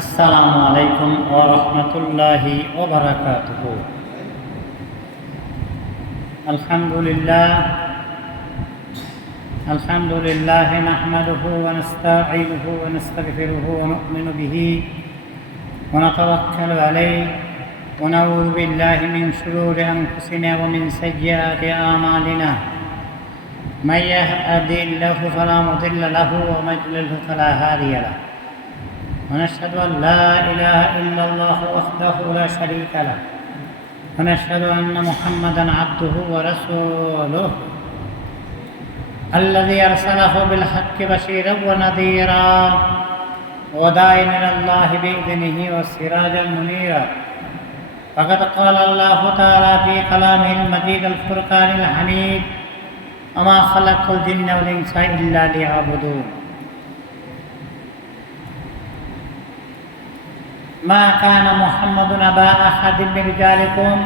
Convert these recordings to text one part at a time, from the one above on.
আসসালামু আলাইকুম ওয়া রাহমাতুল্লাহি ওয়া বারাকাতুহু। আলহামদুলিল্লাহ নাহমাদুহু ওয়া নাস্তাঈনুহু ওয়া নাস্তাগফিরুহু ওয়া নু'মিনু বিহি ওয়া নাতাওয়াক্কালু আলাইহি ওয়া নাউযু বিল্লাহি মিন শুরুরি আনফুসিনা ওয়া মিন সাইয়্যাতি আমালিনা। মান ইয়াহদিহিল্লাহু ফালা মুদিল্লা লাহু ওয়া মান ইউদ্লিলহু ফালা হাদিয়া লাহু। ونشهد أن لا إله إلا الله وحده لا شريك له ونشهد أن محمدا عبده ورسوله الذي أرسله بالحق بشيرا ونذيرا وداعيا إلى الله بإذنه وسراجا منيرا. فقد قال الله تعالى في كلامه المجيد الفرقان الحميد: وما خلقت الجن والإنس إلا ليعبدون. ما كان محمد أبا أحد من رجالكم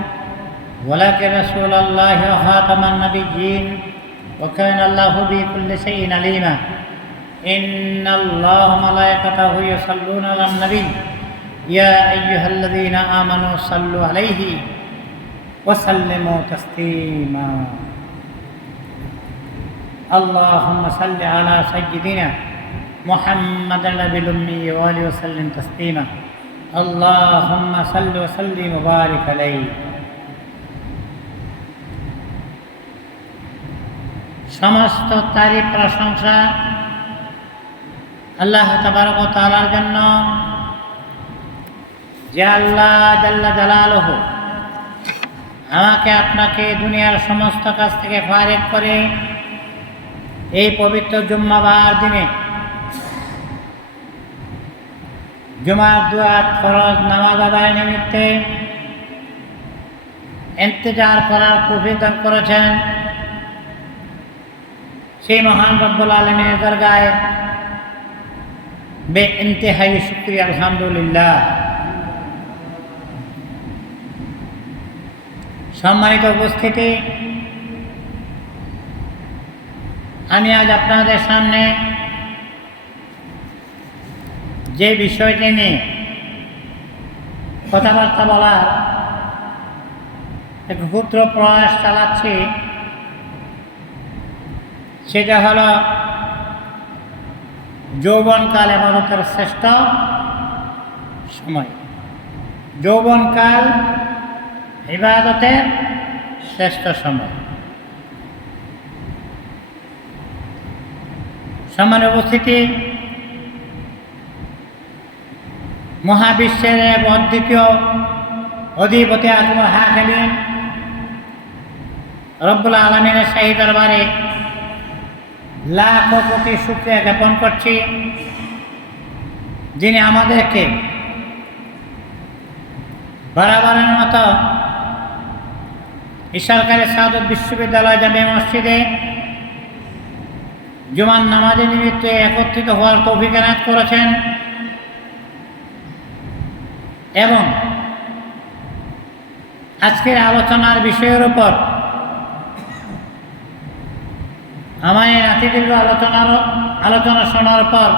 ولكن رسول الله وخاتم النبيين وكان الله بكل شيء عليما. إن الله وملائكته يصلون على النبي يا أيها الذين آمنوا صلوا عليه وسلموا تسليما. اللهم صل على سيدنا محمد النبي الأمي وآله وسلم تسليما. اللهم صل وسلم وبارك عليه. সমস্ত তারিফ প্রশংসা আল্লাহ তাবারক ওয়া তাআলার জন্য, যে আল্লাহ জাল্লা জালালুহু আমাকে আপনাকে দুনিয়ার সমস্ত কাজ থেকে ফারিগ করে এই পবিত্র জুম্মাবার দিনে জুমার দুয়াত ফরজ নামাজ আদায় নিমিত্তে ইন্তজার করার তৌফিক দান করেছেন। সেই মহান রব্বুল আলামিনের দরগায় বেইন্তেহাই শুকরিয়া আলহামদুলিল্লাহ। সম্মানিত উপস্থিতি, আমি আজ আপনাদের সামনে যে বিষয়টি নিয়ে কথাবার্তা বলার এক ক্ষুদ্র প্রয়াস চালাচ্ছি, সেটা হলো যৌবনকাল ইবাদতের শ্রেষ্ঠ সময়। যৌবনকাল ইবাদতের শ্রেষ্ঠ সময়। সম্মানিত উপস্থিতি, মহাবিশ্বের এক অদ্বিতীয় অধিপতি আজমল হাকিমিন রব্বুল আলামিনের শাহী দরবারে লাখ কোটি শুকরিয়া জ্ঞাপন করছি, যিনি আমাদেরকে বরাবরের মতো সরকারি সাদত বিশ্ববিদ্যালয় জামিয়া মসজিদে জুমার নামাজের নিমিত্তে একত্রিত হওয়ার তৌফিক এনায়েত করেছেন এবং আজকের আলোচনার বিষয়ের উপর আমার এই নাতিদীর্ঘ আলোচনা শোনার পর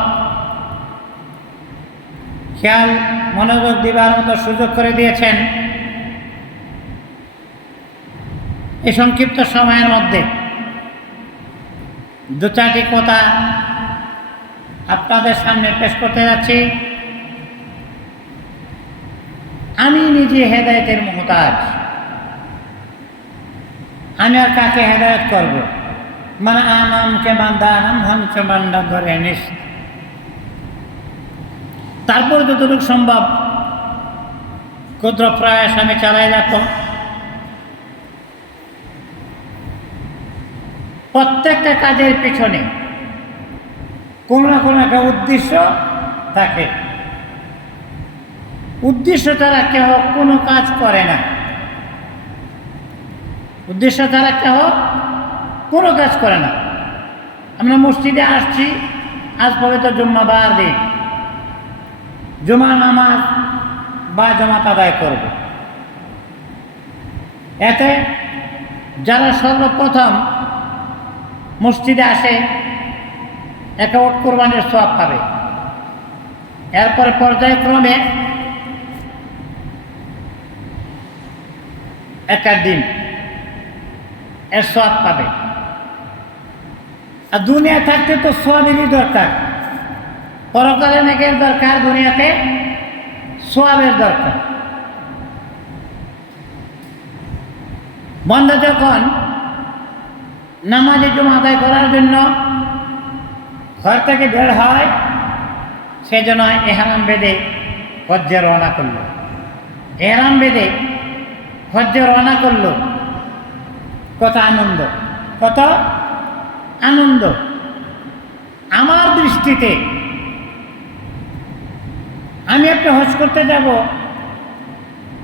খেয়াল মনোযোগ দিবার মতো সুযোগ করে দিয়েছেন। এই সংক্ষিপ্ত সময়ের মধ্যে দু চারটি কথা আপনাদের সামনে পেশ করতে যাচ্ছি। আমি নিজে হেদায়েতের মুহতাজ, আমি আর কাকে হেদায়েত করব? মানে আমাকে বান্দানাম হঞ্চ বান্দা ধরে নিস। তারপর যতটুকু সম্ভব ক্ষুদ্র প্রয়াস আমি চালাই যাব। প্রত্যেকটা কাজের পিছনে কোনো না কোনো একটা উদ্দেশ্য থাকে। উদ্দেশ্য ছাড়া কেউ কোনো কাজ করে না। উদ্দেশ্য ছাড়া কেউ কোনো কাজ করে না। আমরা মসজিদে আসছি, আজ পবিত্র জুম্মাবার দিন, জুমা নামাজ বা জামাত আদায় করব। এতে যারা সর্বপ্রথম মসজিদে আসে একটা উট কোরবানির সওয়াব পাবে। এরপরে পর্যায়ক্রমে একটা দিন এর সওয়াব পাবে। আর দুনিয়া থাকতে তো সওয়াবেরই দরকার, পরকালে নেকের দরকার, দুনিয়াতে সওয়াবের দরকার। বান্দা যখন নামাজে জুমা আদায় করার জন্য ঘর থেকে বের হয়, সে যেন এহরাম বেঁধে হজ্জে রওনা করল। এহরাম বেঁধে হজ্জে রওনা করল, কত আনন্দ, কত আনন্দ। আমার দৃষ্টিতে আমি একটা হজ করতে যাব,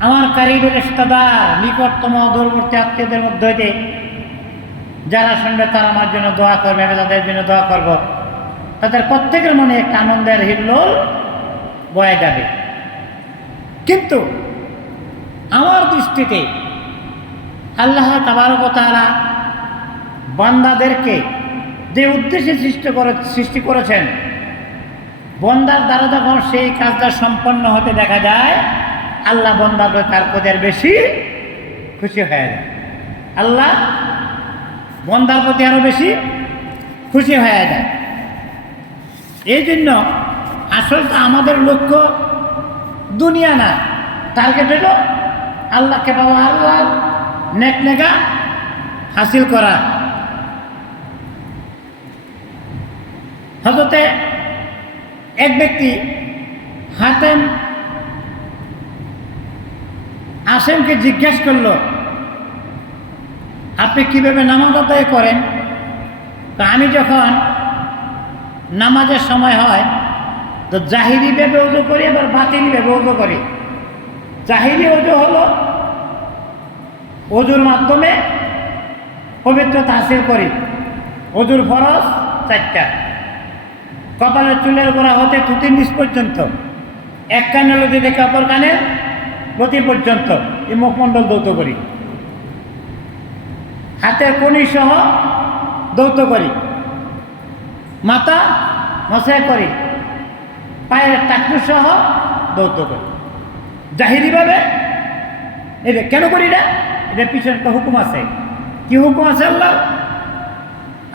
আমার কারিবের রিশতেদার, নিকটতম দূরবর্তী আত্মীয়দের মধ্যে হইতে যারা শুনবে তারা আমার জন্য দোয়া করবে, আমি তাদের জন্য দোয়া করব। তাদের প্রত্যেকের মনে একটা আনন্দের হিল্লোল বয়ে যাবে। কিন্তু আমার দৃষ্টিতে আল্লাহ তাবারক ওয়া তাআলা বান্দাদেরকে যে উদ্দেশ্যে সৃষ্টি করেছেন, বান্দার দ্বারা যখন সেই কাজটা সম্পন্ন হতে দেখা যায়, আল্লাহ বান্দাকে তার প্রতি বেশি খুশি হয়ে যায়। আল্লাহ বান্দার প্রতি আরো বেশি খুশি হয়ে যায়। এই জন্য আসলে আমাদের লক্ষ্য দুনিয়া না, টার্গেট হলো আল্লাহকে পাওয়া, আল্লাহ নেক নেগা হাসিল করা। হযরতে এক ব্যক্তি হাতেম আসেমকে জিজ্ঞেস করল, আপনি কিভাবে নামাজ আদায় করেন? তো আমি যখন নামাজের সময় হয় তো জাহিরি ভাবে ওযু করি, আবার বাতিনি ভাবে ওযু করি। জাহিরি ওযু হলো ওযুর মাধ্যমে পবিত্রতা হাসিল করি। ওযুর ফরজ 4টা, কপালের চুলের গোড়া হতে থুতির নিচ পর্যন্ত, এক কানের লতি থেকে অপর কানের লতি পর্যন্ত এই মুখমণ্ডল দৌত করি, হাতের কনি সহ দৌত করি, মাথা মশাই করি, পায়ের টাকলু সহ দৌত করি। জাহিরিভাবে এটা কেন করি না? এটার পিছনে একটা হুকুম আছে। কি হুকুম আছে?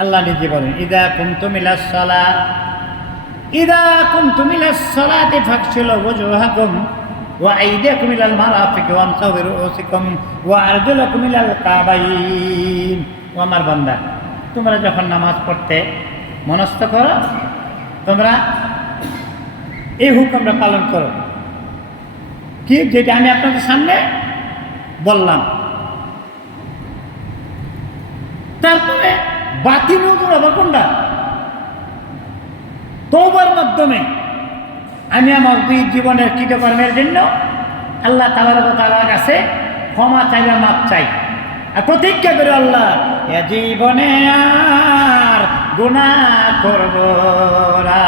আল্লাহ নিজে বলেন, ইদা কুনতুম ইলাস সালাত ফাগসিলু ওয়াজহাকুম ওয়া আইদিয়াকুম ইলাল মারাফিকি ওয়ামসাহু বিরুউসিকুম ওয়া আরজুলাকুম ইলাল কাবাইন। ও আমার বান্দা, তোমরা যখন নামাজ পড়তে মনস্থ করো, তোমরা এই হুকুমটা পালন করো। কি? যেটা আমি আপনাদের সামনে বললাম। তারপরে বাতিল ওযুর আবার কোনটা? তওবার মাধ্যমে আমি আমার দুই জীবনের কৃতকর্মের জন্য আল্লাহ তাআলার কাছে ক্ষমা চাই, মাপ চাই, আর প্রতিজ্ঞা করে আল্লাহ এ জীবনে আর গুনাহ করব না।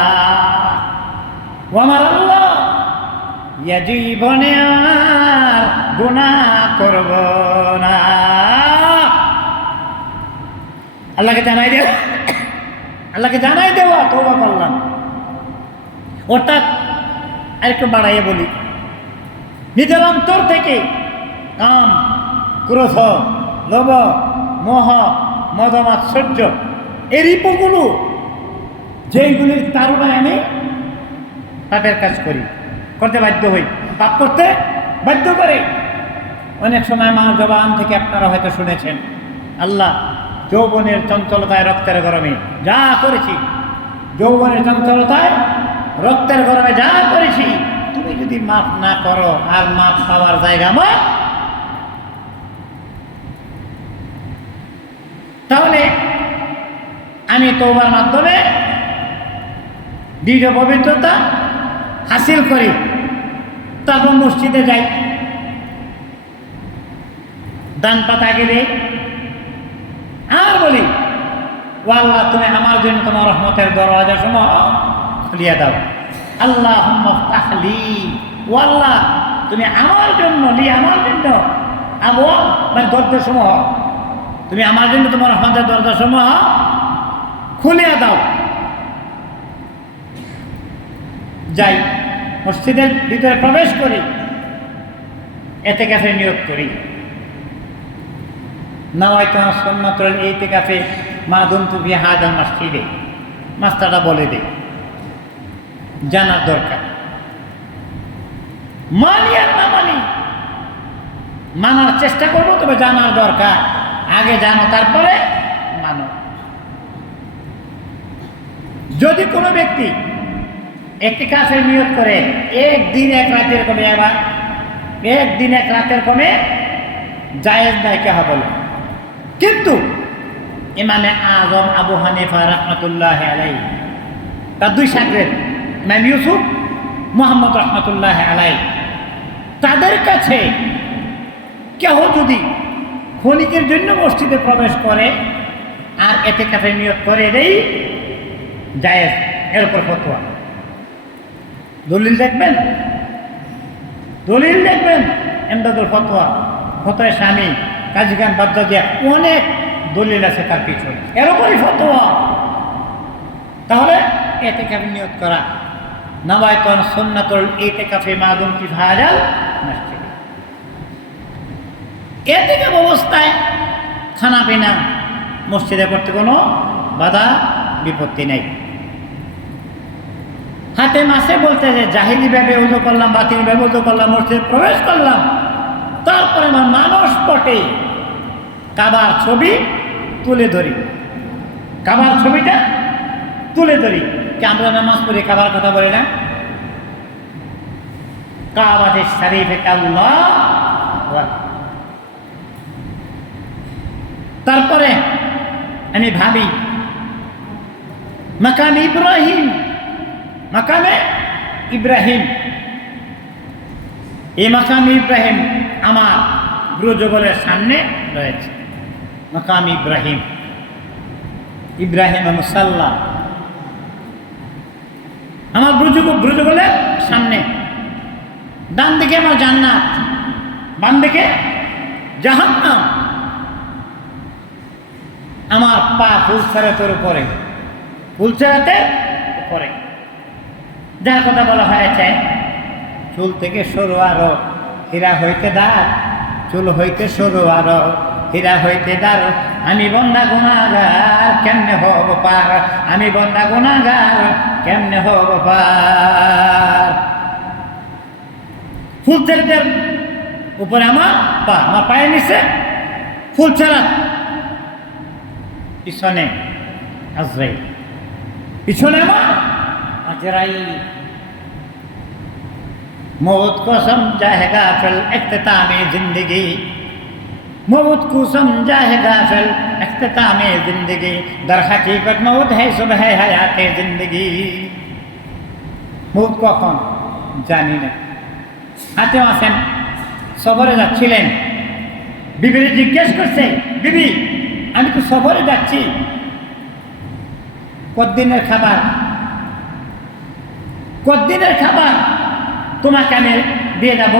ও আমার আল্লাহ, এ জীবনে আর গুনাহ করব না। আল্লাহকে জানাই দেওয়া তওবা করলাম। অর্থাৎ আরেকটু বাড়াইয়ে বলি, নিজের অন্তর থেকে কাম, ক্রোধ, লোভ, মোহ, মদ, মাৎসর্য এই রিপুগুলো যেইগুলির তারুণায় আমি পাপের কাজ করতে বাধ্য হই, পাপ করতে বাধ্য করে। অনেক সময় আমার জবান থেকে আপনারা হয়তো শুনেছেন, আল্লাহ যৌবনের চঞ্চলতায় রক্তের গরমে যা করেছি, যৌবনের চঞ্চলতায় রক্তের গরমে যা করেছি, তুমি যদি মাফ না করো, আর মাফ পাওয়ার জায়গা আমার, তাহলে আমি তওবার মাধ্যমে দৃঢ় পবিত্রতা হাসিল করি। তারপর মসজিদে যাই, দান পাতা গেলে আর বলি, ও আল্লাহ, তুমি আমার জন্য তোমার রহমতের দরওয়াজা সমূহ খুলিয়ে দাও। আল্লাহুম্মা ফতাহলি, ও আল্লাহ, তুমি আমার জন্য আবওয়াব দরজা সমূহ, তুমি আমার জন্য তোমার রহমতের দরজা সমূহ খুলিয়ে দাও। যাই মসজিদের ভিতরে প্রবেশ করি, এতেকাফে নিয়োগ করি। নাওয়াইতু সুন্নাতুল ইতিকাফি মা দুমতু ফি হাযাল মসজিদে, মাস্টারটা বলে দেয়, জানার দরকার। মানি আর না মানি, মানার চেষ্টা করবো, তবে জানার দরকার। আগে জানো, তারপরে মানো। যদি কোনো ব্যক্তি ইতিকাফে নিয়োগ করে একদিন এক রাতের কমে, আবার একদিন এক রাতের কমে জায়েজ নাই, কেহা বলে। কিন্তু ইমামে আজম আবু হানিফা রাহমাতুল্লাহ আলাইহি, তার দুই শাগির্দ ইমাম ইউসুফ, মুহাম্মদ রাহমাতুল্লাহ আলাইহি, তাদের কাছে কেহ যদি ক্ষণিকের জন্য মসজিদে প্রবেশ করে আর ইতিকাফে নিয়োগ করে দেই, জায়েজ, এর উপর ফতোয়া। দলিল দেখবেন, দলিল দেখবেন, এমদাদুল ফতোয়া, ফতোয়া স্বামী কাজী খান বাগদাদিয়া, অনেক দলিল আছে তার পিছনে, এর উপরই ফতোয়া। তাহলে ইতিকাফে নিয়োগ করা, নাওয়াইতু সুন্নাতুল ইতিকাফি মা দুমতু ফি হাযাল মসজিদ। ইতিকাফ অবস্থায় খানা পিনা মসজিদে করতে কোনো বাধা বিপত্তি নেই। হাতে মাসে বলতে যে জাহিলি ভাবে উযু করলাম, বাতিল ভাবে উযু করলাম, মসজিদে প্রবেশ করলাম, তারপরে আমার মানুষ পটে কাবার ছবি তুলে ধরি, কাবার ছবিটা তুলে ধরি। কি আমরা নামাজ পড়ি কাবার কথা বলি না? কাবাতে শরীফে আল্লাহ। তারপরে আমি ভাবি মাকাম ইব্রাহিম, মাকামে ইব্রাহিম, এই মাকাম ইব্রাহিম আমার ব্রজগলের সামনে রয়েছে। মাকাম ইব্রাহিম, ইব্রাহিম মুসাল্লা আমার ব্রজগলের সামনে। ডান দিকে আমার জান্নাত, বাম দিকে জাহান্নাম। আমার পা ফুলসেরাতের উপরে, ফুলসেরাতের উপরে, যার কথা বলা হয়েছে, চুল থেকে সরু আরো হীরা হইতে দাঁড়, চুল হইতে সরু আরো হীরা হইতে দাঁড়, আমি বন্দা গুনাহগার কেমনে হব পার, আমি বন্দা গুনাহগার কেমনে হব পার। ফুলসেরাতের উপরে আমার পা, আমার পায়ের নিচে ফুলসেরাত, পিছনে আজরাইল, পিছনে আমার আজরাইল। मौत को समझाएगा फिल इख्तितामे जिंदगी, मौत को समझाएगा फिल इख्तितामे जिंदगी, दर हकीकत मौत है सुबह हयाते जिंदगी। मौत কখন জানি না। হাতে আসেন, সফরে যাচ্ছিলেন, বিবিরে জিজ্ঞেস করছে, বিবি আমি তো সফরে যাচ্ছি, কতদিনের খাবার, কতদিনের খাবার তোমাকে আমি দিয়ে যাব?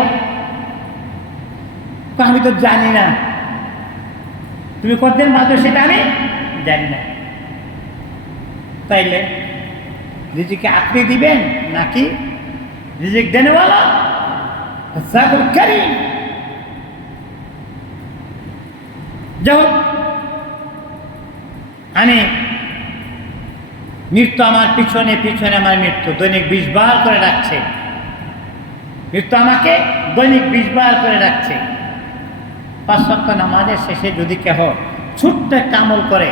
আমি তো জানি না, তুমি কতদিন বাঁচো সেটা আমি জানি না। তাইলে রিজিকে আপনি দিবেন নাকি রিজিক দেনেওয়ালা সাবুর করিম? যাই হোক, আমি মৃত্যু আমার পিছনে পিছনে, আমার মৃত্যু দৈনিক 20 বার করে ডাকছে, মৃত্যু আমাকে দৈনিক 20 বার করে ডাকছে। 5 ওয়াক্ত নামাজের শেষে যদি কেহ ছোট্ট একটা আমল করে,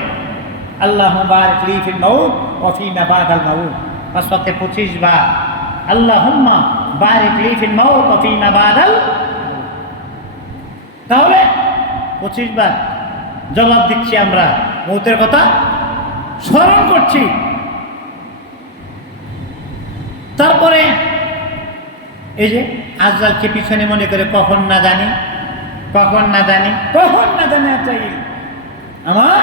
আল্লাহুম্মা বারিক লি ফিল মাউত ওয়া ফিমা বাদাল মাউত, 5 ওয়াক্তে 25 বার আল্লাহুম্মা বারিক লি ফিল মাউত ওয়া ফিমা বাদাল, তাহলে 25 বার জবাব দিচ্ছি, আমরা মৌতের কথা স্মরণ করছি। তারপরে এই যে আজরাইলকে পিছনে মনে করে কখন না জানি, কখন না জানি, কখন না জানি আজরাইল আমার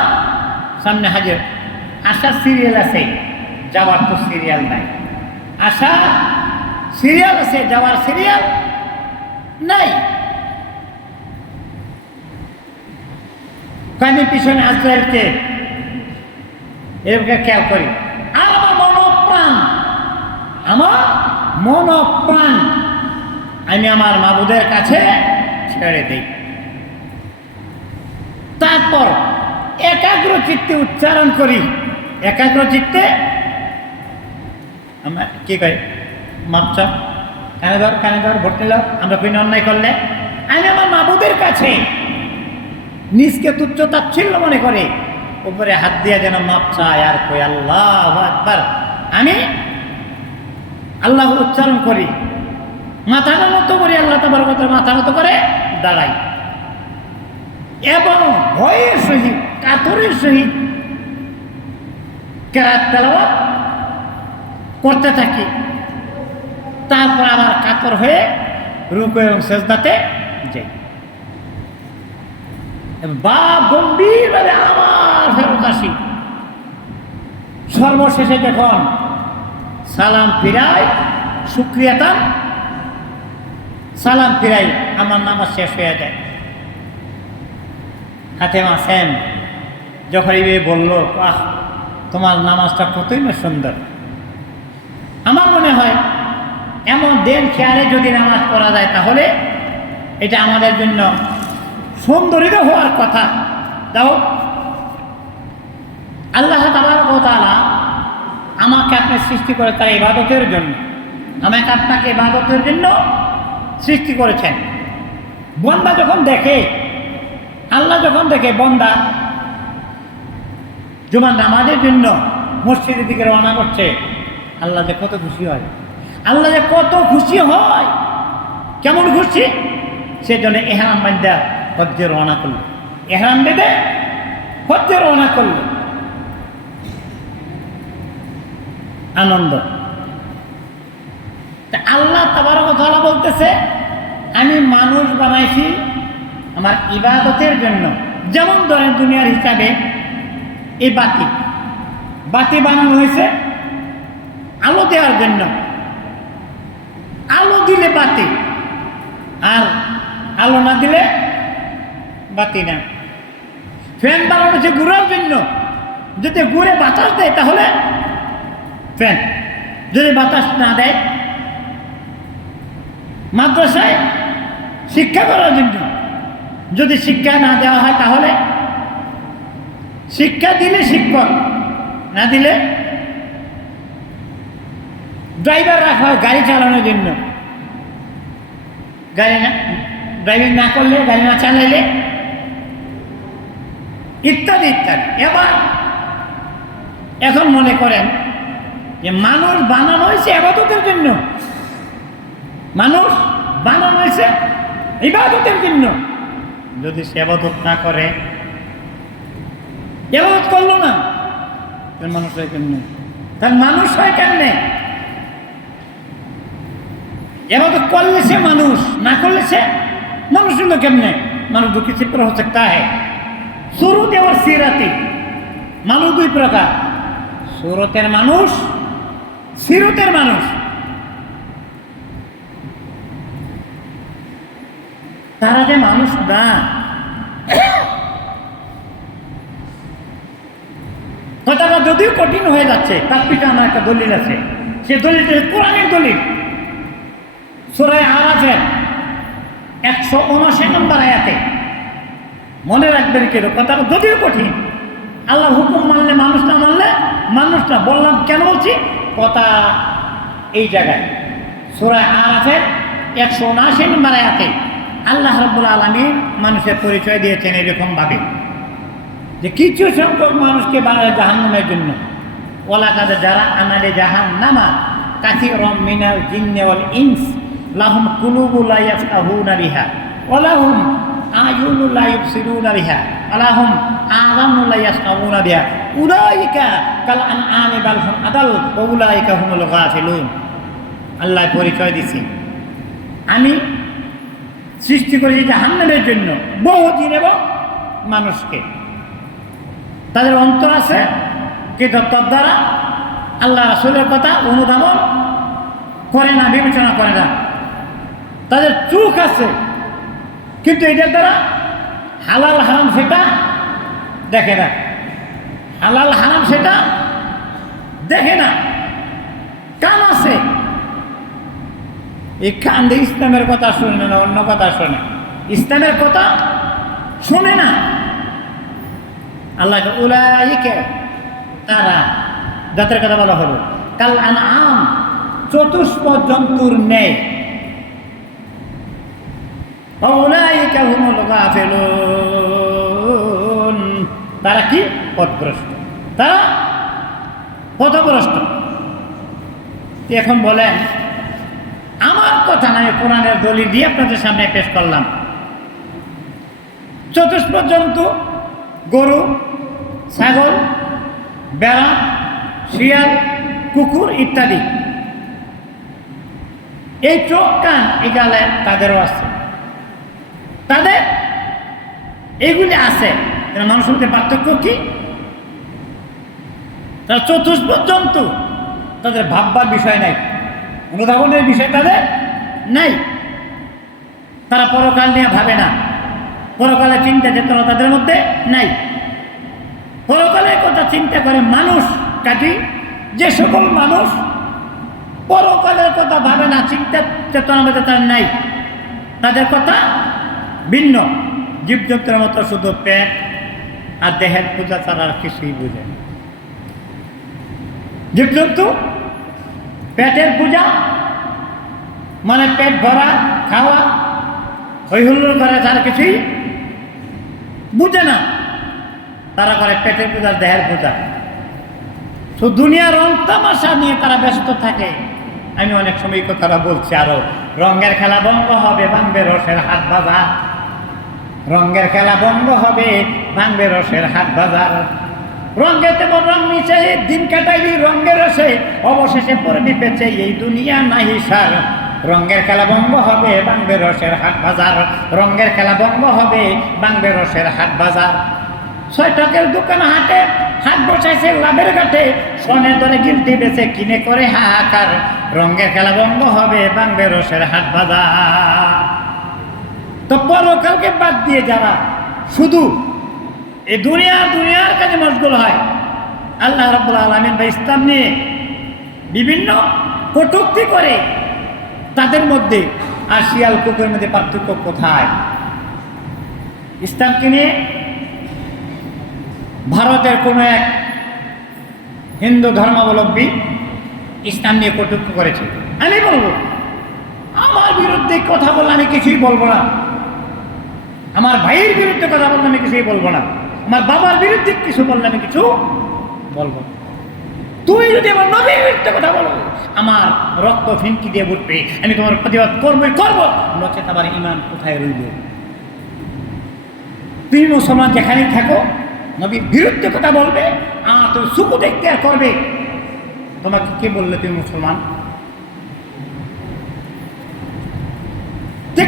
সামনে হাজির। আসার সিরিয়াল আছে, যাওয়ার তো সিরিয়াল নাই। আসা সিরিয়াল আছে, যাওয়ার সিরিয়াল নাই। আমি পিছনে আজরাইলকে এরকম খেয়াল করি, আর আমার মনোপ্রাণ, আমার মন প্রাণ আমি আমার মাবুদের কাছে ছেড়ে দিই। তারপর একাগ্র চিত্তে উচ্চারণ করি, একাগ্র চিত্তে আমরা কি কই, মাপচা কানে ধর ভোট নিল, আমরা কোনো অন্যায় করলে আমি আমার মাবুদের কাছে নিজকে তুচ্ছ তাচ্ছিল্য মনে করে উপরে হাত দিয়ে যেন মাপ চায় আর কই আল্লাহু আকবার। আমি আল্লাহ উচ্চারণ করি, মাথা নত করি, আল্লাহ তাবারক ওয়া তাআলা মাথা নত করে দাঁড়াই এবং ভয়ের সহিত কাতরের সহিত কেরাত তেলাওয়াত করতে থাকি। তারপর আবার কাতর হয়ে রুকু এবং সেজদাতে যাই বা গম্ভীরভাবে আবার ফেরত আসি। সর্বশেষে যখন সালাম ফিরাই, শুকরিয়াতাম সালাম ফিরাই, আমার নামাজ শেষ হয়ে যায়। হাতেমা সেম যখন এই বলল, আহ তোমার নামাজটা কতই না সুন্দর। আমার মনে হয় এমন দেন খেয়ালে যদি নামাজ পড়া যায় তাহলে এটা আমাদের জন্য সুন্দরিত হওয়ার কথা। দাও আল্লাহ তাবারক ওয়া তাআলা আমাকে আপনি সৃষ্টি করে তার ইবাদতের জন্য, আমাকে আপনাকে ইবাদতের জন্য সৃষ্টি করেছেন। বন্দা যখন দেখে, আল্লাহ যখন দেখে বন্দা জুমার নামাজের জন্য মসজিদের দিকে রওনা করছে, আল্লাহ যে কত খুশি হয়, আল্লাহ যে কত খুশি হয়। কেমন খুশি? সেজন্য ইহরাম বাঁধা হজ্জে রওনা করলো, ইহরাম বেঁধে হজ্জে রওনা করলো। আনন্দ। তা আল্লাহ তাবারক ওয়া তাআলা বলতেছে, আমি মানুষ বানাইছি আমার ইবাদতের জন্য। যেমন ধরেন দুনিয়ার হিসাবে এই বাতি বানানো হয়েছে আলো দেওয়ার জন্য। আলো দিলে বাতি, আর আলো না দিলে বাতি না। ফ্যান বানানো হচ্ছে ঘুরার জন্য, যদি ঘুরে বাতাস দেয় তাহলে ফ্যান, যদি বাতাস না দেয়। মাদ্রাসায় শিক্ষা করার জন্য, যদি শিক্ষা না দেওয়া হয় তাহলে শিক্ষা দিলে শিক্ষক, না দিলে ড্রাইভার রাখা হয় গাড়ি চালানোর জন্য। গাড়ি না ড্রাইভিং না করলে, গাড়ি না চালাইলে ইত্যাদি ইত্যাদি। এবার এখন মনে করেন যে মানুষ বানানো হয়েছে ইবাদতের জন্য, মানুষ বানানো হয়েছে ইবাদতের জন্য। যদি সে ইবাদত না করে, ইবাদত করলো না, মানুষ হয় কেমনে? তার মানুষ হয় কেমনে? ইবাদত করলে সে মানুষ, না করলে সে মানুষ হলো কেমনে? মানুষ দু কিছু हो सकता है। সুরতে और সিরাতে মানুষ দুই প্রকার, সুরতের মানুষ, সিরতের মানুষ। তারা যে মানুষ না, কথাটা যদিও কঠিন হয়ে যাচ্ছে, তার পিছনে আমার একটা দলিল আছে। সে দলিলটা কোরআনের দলিল। সূরা আরাফের 179 নম্বর আয়াতে, মনে রাখবেন কেন, কথাটা যদিও কঠিন। আল্লাহ হুকুম মানলে মানুষ, না মানলে মানুষ না। বললাম কেন বলছি, কথা এই জায়গায় সূরা আরাফের 179 নম্বর আয়াতে আল্লাহ রাব্বুল আলামিন মানুষের পরিচয় দিয়েছেন এরকম ভাবে যে কিছু সংখ্যক মানুষকে বানায় জাহান্নামের জন্য। ওয়ালাকাদ জারা'না লিজাহান্নামা কাসীরাম মিনাল জিন্নি ওয়াল ইনস লাহুম কুলুবুন লা ইয়াফকাহুনা বিহা ওয়া লাহুম আ'য়ুনুন লা ইবসিরুনা বিহা ওয়া লাহুম আযানুন লা ইয়াসমাউনা বিহা উলাইকা কাল আনআমি বাল হুম আদাল ওয়া উলাইকা হুমুল গাফিলুন। আল্লাহ পরিচয় দিয়েছেন, আমি সৃষ্টি করেছি জাহান্নামের জন্য বহুদিন এবং মানুষকে। তাদের অন্তর আছে কিন্তু তদ্বারা আল্লাহ রাসূলের কথা অনুধাবন করে না, বিবেচনা করে না। তাদের চোখ আছে কিন্তু এটার দ্বারা হালাল হারাম সেটা দেখে না, হালাল হারাম সেটা দেখে না। কান আছে এই কান্দে ইসলামের কথা শুনে না, অন্য কথা শোনে, ইসলামের কথা শোনে না। আল্লাহ উলাইকা তারা, যাদের কথা বলা হলো কাল আনআম, চতুষ্প জন্তুর ন্যায়। উলাইকা হুমুল গাফিলুন, তারা কি? পথভ্রষ্ট, তারা পথভ্রষ্ট। এখন বলেন, আমার কথা নয়, কোরআনের দলিল দিয়ে আপনাদের সামনে পেশ করলাম। চতুষ্প জন্তু, গরু, ছাগল, বেড়া, শিয়াল, কুকুর ইত্যাদি, এই চোখ কান এগালে তাদেরও আছে, তাদের এইগুলি আছে। মানুষের মধ্যে পার্থক্য কি? তারা চতুষ্প জন্তু, তাদের ভাববার বিষয় নাই, অনুধাবনের বিষয় তাদের নাই। তারা পরকাল নিয়ে ভাবে না, পরকালে চিন্তা চেতনা তাদের মধ্যে নাই। পরকালের কথা চিন্তা করে মানুষ কাটি, যে সকল মানুষ পরকালের কথা ভাবে না, চিন্তা চেতনা মধ্যে তার নাই, তাদের কথা ভিন্ন। জীবজন্তুর মতো শুধু পেট আর দেহের পূজা ছাড়া আর কিছুই বুঝে না। জীবজন্তু পেটের পূজা মানে পেট ভরা খাওয়া, হই হুল্লোড় করে, তার কিছুই বুঝে না। তারা করে পেটের পূজা, দেহের পূজা। তো দুনিয়ার রং তামাশা নিয়ে তারা ব্যস্ত থাকে। আমি অনেক সময় কথাটা বলছি, আরো রঙের খেলা বন্ধ হবে, ভাঙবে রসের হাট বাজার। রঙের খেলা বন্ধ হবে, ভাঙবে রসের হাট বাজার। রঙে তেমন রং মিশে দিন কাটাইলি রঙের রসে, অবশেষে পড়বি পেছে এই দুনিয়া নাহি সার। রঙের খেলা বন্ধ হবে, ভাঙবে রসের হাট বাজার। রঙের খেলা বন্ধ হবে, ভাঙবে রসের হাট বাজার। 6 টাকার দোকান হাটে হাট বসাইছে লাভের ঘাটে, সোনের দরে গিলটি বেছে কিনে করে হাহাকার। রঙের খেলা বন্ধ হবে, ভাঙবে রসের হাট বাজার। তো পরকালকে বাদ দিয়ে যারা শুধু এই দুনিয়ার কাজে মশগুল হয়, আল্লাহ রাব্বুল আলামিন বা ইসলাম নিয়ে বিভিন্ন কটূক্তি করে, তাদের মধ্যে আর শিয়াল কুকুরের মধ্যে পার্থক্য কোথায়? ইসলামকে নিয়ে ভারতের কোনো এক হিন্দু ধর্মাবলম্বী ইসলাম নিয়ে কটূক্তি করেছে। আমি বলবো, আমার বিরুদ্ধে কথা বললে আমি কিছুই বলবো না, আমার ভাইয়ের বিরুদ্ধে কথা বললে আমি কিছুই বলবো না, আমার বাবার বিরুদ্ধে কিছু বললে আমি কিছু বলবো। তুমি যদি আমার নবীর বিরুদ্ধে কথা বলো, আমার রক্ত ফিনকি দিয়ে উঠবে, আমি তোমার প্রতিবাদ করবই করবো, নচেত আমার ইমান কোথায় রইল? তুমি মুসলমান যেখানেই থাকো, নবীর বিরুদ্ধে কথা বলবে, তুমি সুকু দেখতে আর করবে, তোমাকে কে বললে তুমি মুসলমান?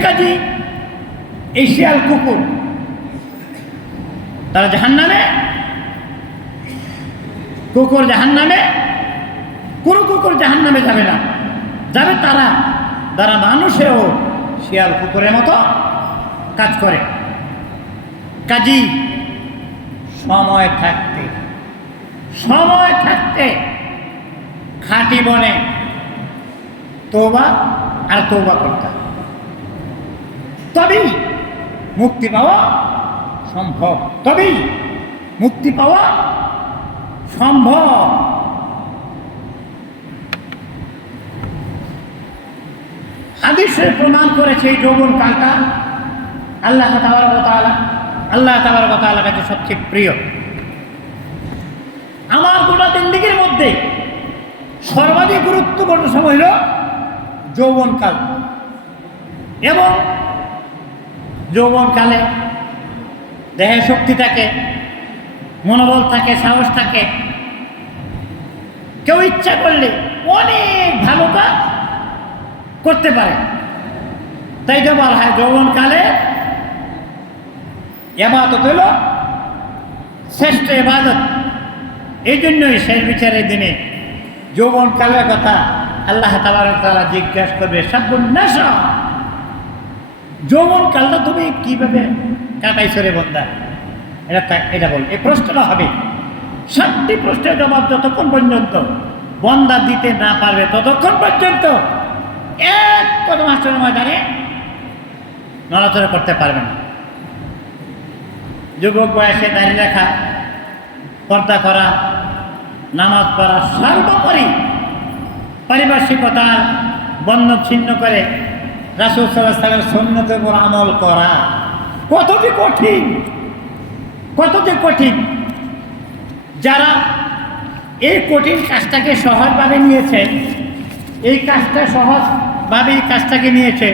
কাজী এই শিয়াল কুকুর তারা জাহান্নামে, কুকুর জাহান্নামে, কোনো কুকুর জাহান্নামে যাবে না, যাবে তারা যারা মানুষেও শিয়াল কুকুরের মতো কাজ করে। কাজী সময় থাকতে খাঁটি বনে তওবা আর তওবা করতে, তবেই মুক্তি পাওয়া সম্ভব, হাদিসে প্রমাণ করেছে এই যৌবন কালটা আল্লাহ তাবারক ওয়া তাআলার কাছে সবচেয়ে প্রিয়। আমার গোটা জিন্দেগীর মধ্যে সর্বাধিক গুরুত্বপূর্ণ সময় হল যৌবনকাল, এবং যৌবনকালে দেহে শক্তি থাকে, মনোবল থাকে, সাহস থাকে, কেউ ইচ্ছা করলে অনেক ভালো কাজ করতে পারে। তাই তো বলা হয় যৌবনকালে ইবাদত হল শ্রেষ্ঠ ইবাদত। এই জন্যই শেষ বিচারের দিনে যৌবনকালের কথা আল্লাহ তাবারক ওয়া তাআলা জিজ্ঞাসা করবে, সাবুন্নাস, যৌবনকালটা তুমি কিভাবে কাটাইছো রে বন্দা? এটা বল, এই প্রশ্নটা হবে। 7টি প্রশ্নের জবাব যতক্ষণ পর্যন্ত বন্দা দিতে না পারবে, ততক্ষণ পর্যন্ত এক কদম হাসরের ময়দানে নড়াচড়া করতে পারবে না। যুবক বয়সে দাঁড়িয়ে রাখা, পর্দা করা, নামাজ পড়া, সর্বোপরি পারিপার্শ্বিকতার বন্ধন ছিন্ন করে রাসূল সাল্লাল্লাহু আলাইহি ওয়াসাল্লামের সুন্নতের উপর আমল করা কতটি কঠিন, কতটি কঠিন। যারা এই কঠিন কাজটাকে সহজভাবে নিয়েছে, এই কাজটা সহজভাবে এই কাজটাকে নিয়েছে,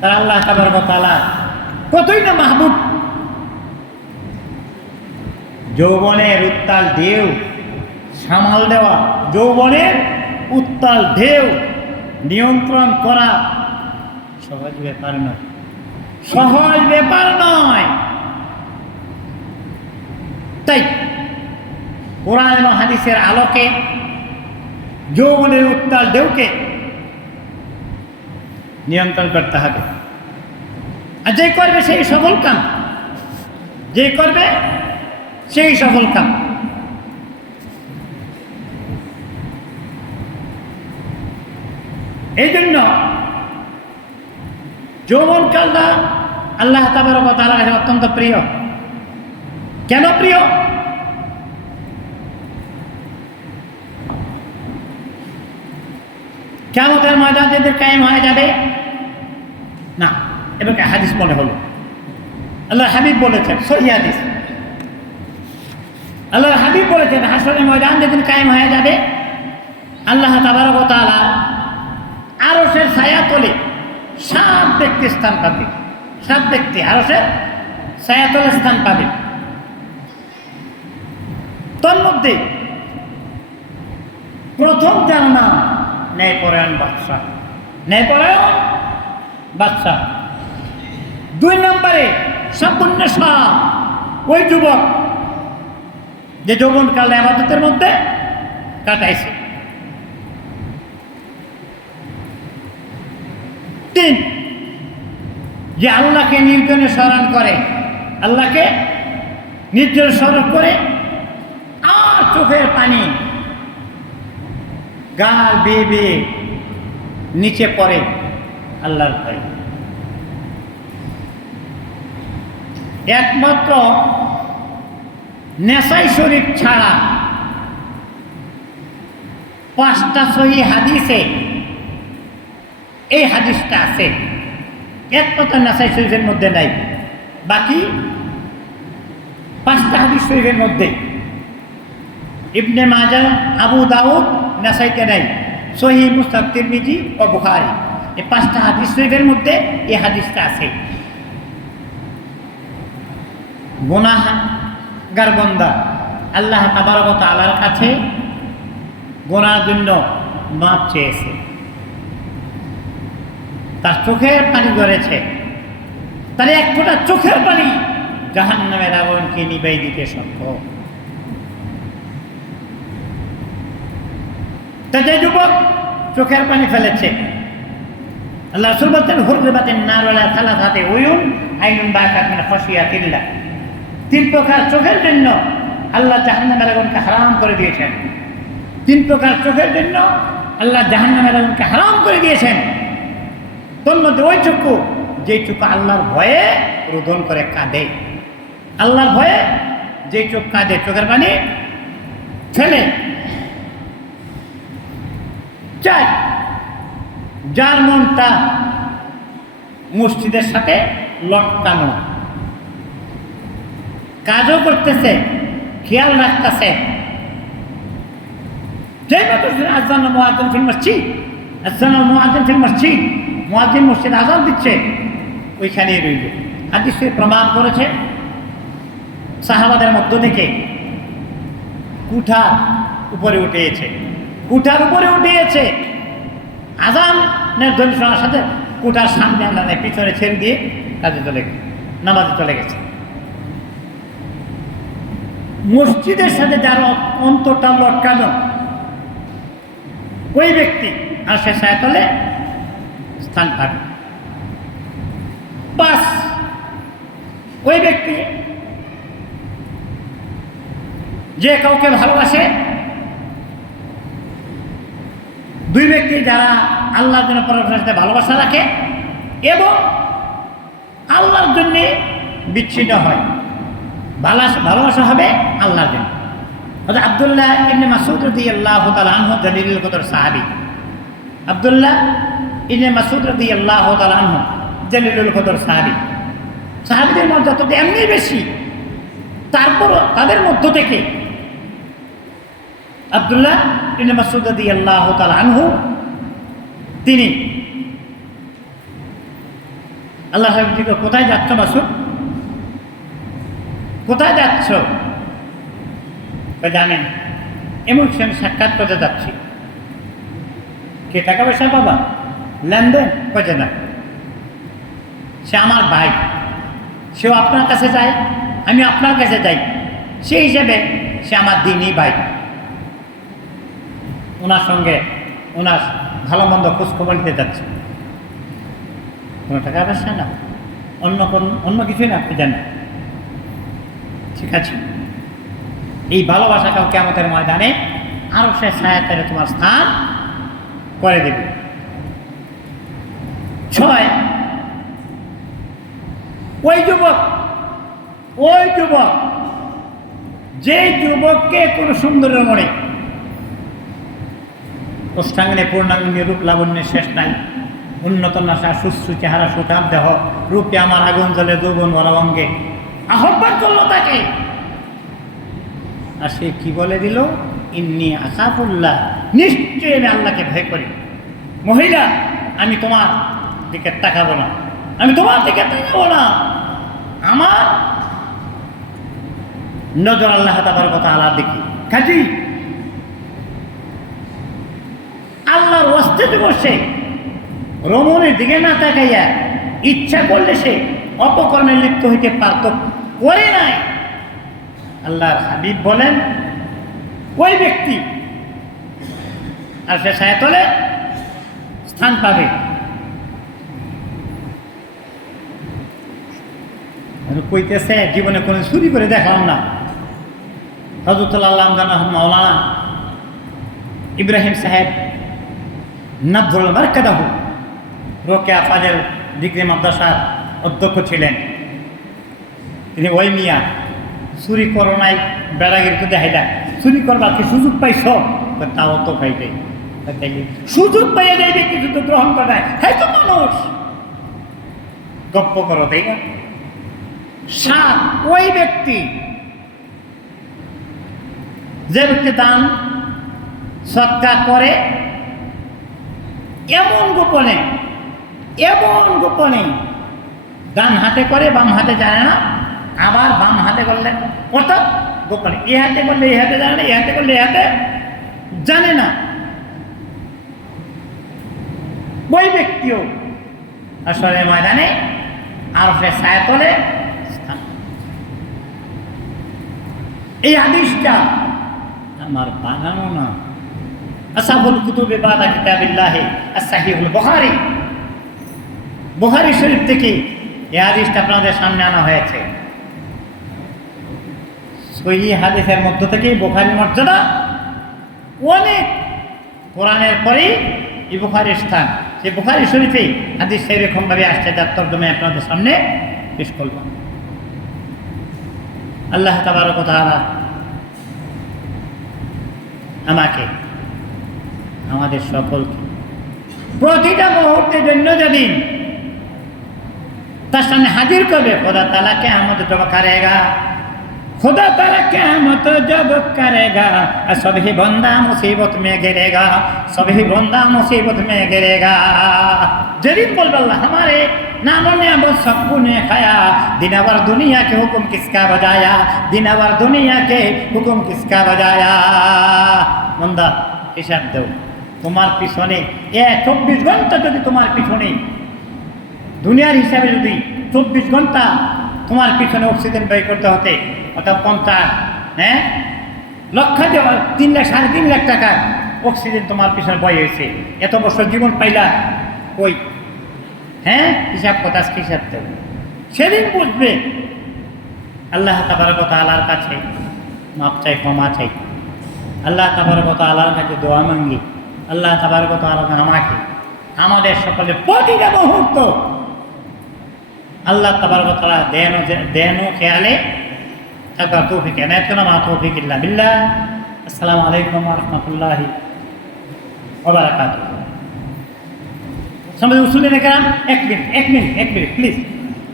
তারা আল্লাহ তাবারক ওয়া তাআলা কতই না মাহবুব। যৌবনের উত্তাল ঢেউ সামাল দেওয়া, যৌবনের উত্তাল ঢেউ নিয়ন্ত্রণ করা সহজ ব্যাপার নয়, সহজ ব্যাপার নয়। তাই কোরআন এবং হাদিসের আলোকে যৌবনের উত্তাল ঢেউকে নিয়ন্ত্রণ করতে হবে। আর যে করবে সেই সফল কাম, যে করবে সেই সফল কাম। এই জন্য যৌবনকালটা আল্লাহ তাবারক ওয়া তাআলার কাছে অত্যন্ত প্রিয়। কেন প্রিয়? কিয়ামতের ময়দান যেদিন কায়েম হয়ে যাবে না, এবং হাদিস মনে হলো আল্লাহর হাবিব বলেছেন, সহিহ হাদিস, আল্লাহর হাবিব বলেছেন হাসরের ময়দান যেদিন কায়েম হয়ে যাবে, আল্লাহ তাবারক ওয়া তাআলা আরশের ছায়া তলে 7 ব্যক্তি স্থান পাবে। 7 ব্যক্তি আরশের ছায়া তলে স্থান পাবে। তন্মধ্যে প্রথম যার নাম ন্যায়পরায়ণ বাদশাহ, ন্যায়পরায়ণ বাদশাহ। 2 নম্বরে সম্পূর্ণ ওই যুবক যে যৌবনকাল ইবাদতের মধ্যে কাটাইছে। 3 যে আল্লাহকে নির্জনে স্মরণ করে, আল্লাহকে নির্জনে স্মরণ করে আর চোখের পানি গাল বেয়ে বেয়ে নিচে পড়ে আল্লাহর ভয়। একমাত্র নেশাই শরীফ ছাড়া 5টা সহিহ হাদিসে এই হাদিসটা আছে, একমাত্র নেশাই শরীফের মধ্যে নাই। বাকি 5টা হাদিস শরীফের মধ্যে ইবনে মাজাহ, আবু দাউদ, নাসাইতে নাই, সহিহ মুসনাদ, তিরমিজি ও বুখারী, এই 5টা হাদিস শরীফের মধ্যে এই হাদিসটা আছে। গুনাহগার বান্দা আল্লাহ তাবারক ওয়া তাআলার কাছে গুনার জন্য মাপ চেয়েছে, তার চোখের পানি ঝরেছে, তার এক ফোঁটা চোখের পানি জাহান্নামের আগুনকে নিভাই দিতে সক্ষম। তা যে যুবক চোখের পানি ফেলেছে, আল্লাহ রাসূল বলতেন হুররিমাতিন নার আলা সালাসাতি উয়ুন আইনুন বাকাত মিন খাশিয়াতিল্লাহ। 3 প্রকার চোখের জন্য আল্লাহ জাহান্নামের আগুনকে হারাম করে দিয়েছেন। 3 প্রকার চোখের জন্য আল্লাহ জাহান্নামের আগুনকে হারাম করে দিয়েছেন। তোর মধ্যে ওই চক্ষু, যে চক্ষু আল্লাহর ভয়ে রোদন করে কাঁদে, আল্লাহর ভয়ে যে চোখ কাঁদে, চোখের পানি ফেলে। 4 যার মনটা মসজিদের সাথে লটকানো, কাজও করতেছে, খেয়াল রাখতেছে, যে আযান মুআযিন ফিল মসজিদ, আযান মুআযিন ফিল মসজিদ, মুআযিন মসজিদ আযান দিচ্ছে, ওইখানেই রইল। হাদিসে প্রমাণ করেছে সাহাবাদের মধ্য থেকে কুঠার উপরে উঠেছে, কুঠার উপরে উঠেছে, আযানের ধ্বনি শোনার সাথে কুঠার সামনে আনলে পিছনে ছেড়ে দিয়ে কাজে চলে গেছে, নামাজে চলে গেছে। মসজিদের সাথে যার অন্তরটা লটকানো, ওই ব্যক্তি আর সে ছায়াতলে স্থান পাবে। 5 ওই ব্যক্তি যে কাউকে ভালোবাসে, দুই ব্যক্তি যারা আল্লাহর জন্য পরস্পরের সাথে ভালোবাসা রাখে এবং আল্লাহর জন্যে বিচ্ছিন্ন হয়, ভালোবাসা হবে আল্লাহর জন্য। হযরত আব্দুল্লাহ ইবনে মাসউদ রাদিয়াল্লাহু তাআলা আনহু জালিলুল কদর সাহাবী। আব্দুল্লাহ ইবনে মাসউদ রাদিয়াল্লাহু তাআলা আনহু জালিলুল কদর সাহাবী। সাহাবীদের মর্যাদা তো এমনি বেশি, তারপর তাদের মধ্য থেকে আব্দুল্লাহ ইবনে মাসউদ রাদিয়াল্লাহু তাআলা আনহু তিনি আল্লাহ হাবিবকে, কোথায় যাচ্ছ মাসউদ, কোথায় যাচ্ছ? জানেন এমন সঙ্গে সাক্ষাৎ করতে যাচ্ছি। কে টাকা পয়সা বাবা লেনদেন করছে না, সে আমার ভাই, সেও আপনার কাছে যায়, আমি আপনার কাছে যাই, সেই হিসেবে সে আমার দিনই ভাই। ওনার সঙ্গে ওনার ভালো মন্দ খোঁজখবর নিতে যাচ্ছে, কোনো টাকা পয়সা না, অন্য কিছুই না, আপনি জানেন। ঠিক আছে, এই ভালোবাসা কাল কিয়ামতের ময়দানে আরো সে ছায়াতে তোমার স্থান করে দেবে। 6, ওই যুবক যে যুবককে কোনো সুন্দর মনে অষ্টাঙ্গনে পূর্ণাঙ্গী রূপ লাবণ্যের শেষ নাই, উন্নত নাশা সুশ্রু চেহারা সুঠাম দেহ রূপে আমার আগুন জ্বলে যৌবন বলাবঙ্গে আহ্বান করলো তাকে, আর সে কি বলে দিল, ইন্নী আখাফুল্লাহ, নিশ্চয়ই আমি আল্লাহকে ভয় করি। মহিলা, আমি তোমার দিকে তাকাবো না, আমি তোমার দিকে তাকাবো না, আমার নজর আল্লাহ তাবারক ওয়া তাআলার দিকে। কাজী আল্লাহর ওয়াস্তে বসে রমণের দিকে না তাকাইয়া ইচ্ছা করলে সে অপকর্মে লিপ্ত হইতে পারত, করে নাই। আল্লাহর হাবিব বলেন ওই ব্যক্তি আর সে ছায়াতলে স্থান পাবে। কইতেছে জীবনে কোনো চুরি করে দেখলাম না। হযরতুল্লাহ মাওলানা ইব্রাহিম সাহেব নাবদুল বারকাদাহু রোকেয়া ফাজেল ডিগ্রি মাদ্রাসার অধ্যক্ষ ছিলেন। তিনি ওই মিয়া চুরি করো নাই, বেড়াগিরি তো দেখাইলা, চুরি করবার কি সুযোগ পাইছ? তাও তো পাইতে সুযোগ পাইয়া যাই ব্যক্তি শুধু গ্রহণ করে নাই, হ্যাঁ তো মানুষ গপ্প করো, তাই না? 7, ওই ব্যক্তি যে ব্যক্তি দান সৎকা করে এমন গোপনে ডান হাতে করে, বাম হাতে জানে না, আবার বাম হাতে করলে অর্থাৎ গোপনে, এ হাতে করলে এ হাতে জানে না, এ হাতে করলে এ হাতে জানে না, ওই ব্যক্তিও আসলে ময়দানে আর সে ছায়াতলে স্থান। এই হাদিসটা আমার বানানো না, আসাবুল কুতুবে বাদা কিতাবিল্লাহি as-সাহিহুল বুখারী, বুখারী শরীফ থেকে এই হাদিসটা আপনাদের সামনে আনা হয়েছে। সহিহ হাদিসের মধ্য থেকে বুখারীর মর্যাদা অনেক, কোরআনের পরেই এই বুখারীর স্থান। সেই বুখারী শরীফে হাদিস সেরকমভাবে আসছে, যার তর্জমা আপনাদের সামনে পেশ করব। আল্লাহ তাবারক ওয়া তাআলা আমাকে আমাদের সকলকে প্রতিটা মুহূর্তের জন্য যেদিন তার সামনে হাজির করবে, খোদা তাআলা কিয়ামত জব করেগা, खुदा ताला क़यामत जब करेगा, सभी बंदा मुसीबत में गिरेगा, सभी बंदा मुसीबत में गिरेगा। जरीब बोल अल्लाह हमारे नामों ने अब सबको ने खाया, दिनावर दुनिया के हुक्म किसका बजाया, दिनावर दुनिया के हुक्म किसका बजाया। बंदा हिसाब दो, তোমার পিছনে 24 ঘন্টা যদি তোমার পিছনে দুনিয়ার হিসাবে যদি 24 ঘন্টা তোমার পিছনে অক্সিজেন ব্যয় করতে হতে, অর্থাৎ 50 লক্ষ 3 লাখ 3.5 লাখ টাকা অক্সিজেন তোমার পিছনে বয় হয়েছে, এত বছর জীবন পাইলা কই? হিসাব কথা হিসাব দেবে, সেদিন বুঝবে। আল্লাহ তাবারক ওয়া তাআলার কাছে মাপ চাই, ক্ষমা চাই, আল্লাহ তাবারক ওয়া তাআলার কাছে দোয়া মাঙ্গি, আল্লাহ তাবারক ওয়া তাআলা আমাকে আমাদের সকলের প্রতিটা মুহূর্ত আল্লাহ তাবারক ওয়া তাআলা দেন ও খেয়ালে থাকার তৌফিক এনায়েত করেন। মা তৌফিক ইল্লা বিল্লাহ। আসসালামু আলাইকুম ওয়া রাহমাতুল্লাহি ওয়া বারাকাতুহু। সবাই উসুলের কেরাম এক মিনিট প্লিজ।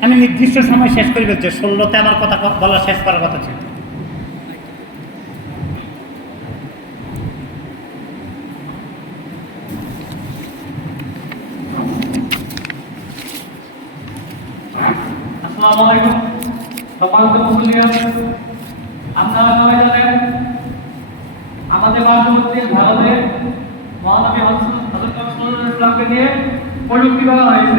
আমি নির্দিষ্ট সময় শেষ করে ফেলছি। 16তে আমার কথা বলা শেষ করার কথা ছিল। আসসালামু আলাইকুম। সম্মানিত মুসলিম, আপনারা সবাই জানেন আমাদের পার্শ্ববর্তী ভারতে মহানবী হযরত মুহাম্মদ সাল্লাল্লাহু আলাইহি ওয়াসাল্লামকে নিয়ে প্রযুক্তি করা হয়েছে।